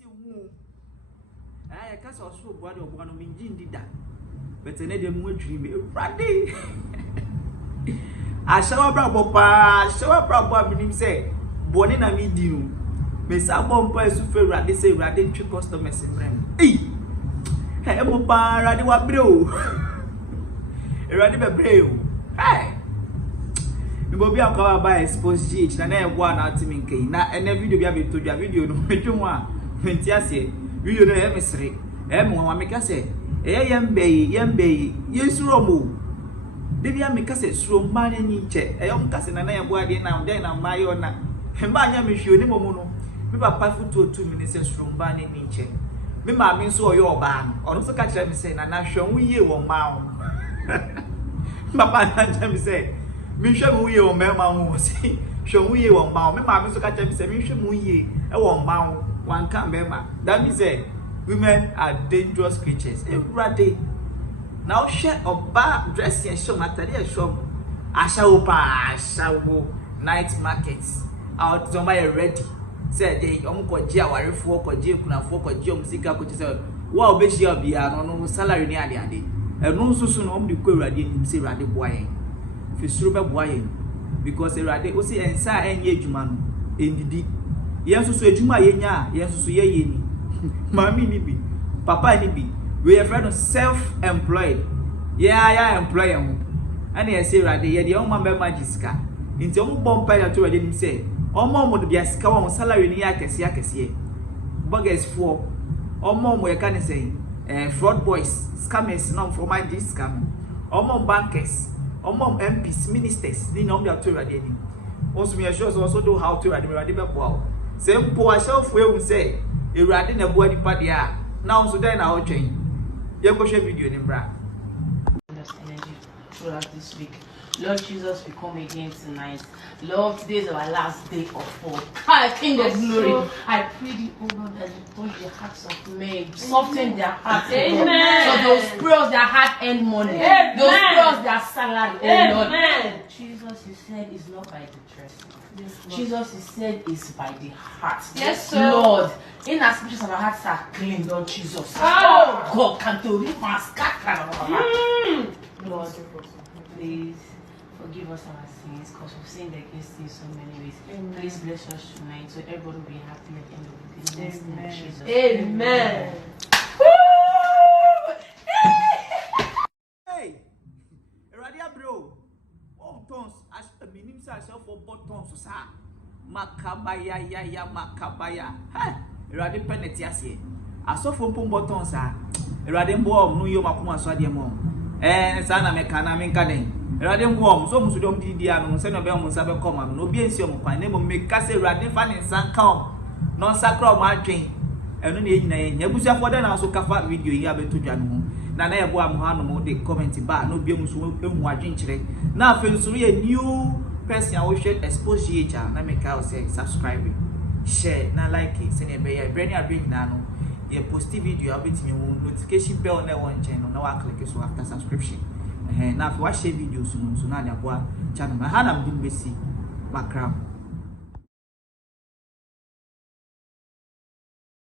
see who. I can't also body of one of me did that. But another more dream. Raddy. I shall papa, show papa, him say, born in a medium. Miss Abompa is super raddy say raddy two customers in Rem. Hey, Mopa, raddy what bro. Raddy brave. Hey. You will be a cover by exposed GH, and I one out in K. Now, and every video be able to do a video. No, you want. When Tiasia, video no emissary. One make us say, yam bay, yes, Romo. Did you make us a slow man in each? A young cousin and I am working now, then I'm my own. And by yam is your mono. Me papa foot 2 minutes and strong ban in each. Me mammy saw your ban. Also catch them saying, and I show we you on mount. Papa, me say. Me show mu ye o mema mu say show mu ye o ma me ma me so ka tell me say me show mu ye e wo ma wan kan mema. That means say women are dangerous creatures. Every day now share oba dress and show material show ashawo pa ashawo night markets out somebody ready say dey omo ko ji awarefo ko ji ekunafo ko ji omusika ko ji say wa obeshi obia no salary ni ade enu susu no omo di ko urade ni say urade boy Fisruba boy because erade o si ensa enye adwuma no endidi yenso so adwuma yenya yenso so ye ni mami ni bi papa ni bi we are friend self employed yeah employer ho ana ye say erade ye de o ma be magiska nti o mo bompa ya to erade ni say o mo de bia sika wo salary ni ya kese burgers for o mo ye kan say fraud boys scammers no from my scam o mo bankers MPs, ministers, they know their tour again. Also, me assure also do how to ride the wow. Same poor self will say, a riding a body party. Now, so then I'll change. You go share video in bra. Energy throughout this week. Lord Jesus, we come again tonight. Lord, today is our last day of fall. King of glory. I pray thee, oh Lord, that you touch the hearts of men, soften their hearts. Amen. So those prayers that had end money, amen. Those prayers that salary, oh Lord. Amen. Jesus, you said is not by the dress. Yes, Jesus, you said is by the heart. Yes, sir. Lord, in our speeches our hearts are clean, Lord Jesus. Oh, God, can't do it. Lord, please. Forgive us our sins, because we've sinned against you in so many ways. Amen. Please bless us tonight, so everybody will be happy at the end of the day. Amen. Jesus. Amen. Hey, Radia bro, all tons as a minimum size for buttons, sir. Makabaya, ya makabaya. Hey, Radia penetiasi. I saw for buttons, sir. Radia bomb, no yo makuma swadiamo. Sana mekana menkane. Erade ngom so musudom didia no se no be omunsa be koma no obi ensi omkwan na mo meka se erade fa ne nsanka o no sakra o ma adwen eno na enyina enya busuafo de na so kafa video yi abetodwa no na na yebo amha no mo de comment ba no obi enso ehu adwen kire na afen so ye new person a wo share expose GH na meka o say subscribe share na like it se ne be ya brand adwen na no ye post video abetimi notification bell na won channel na wa click so after subscription. Now if you watch videos so na dia boa channel na ha na mdim besi background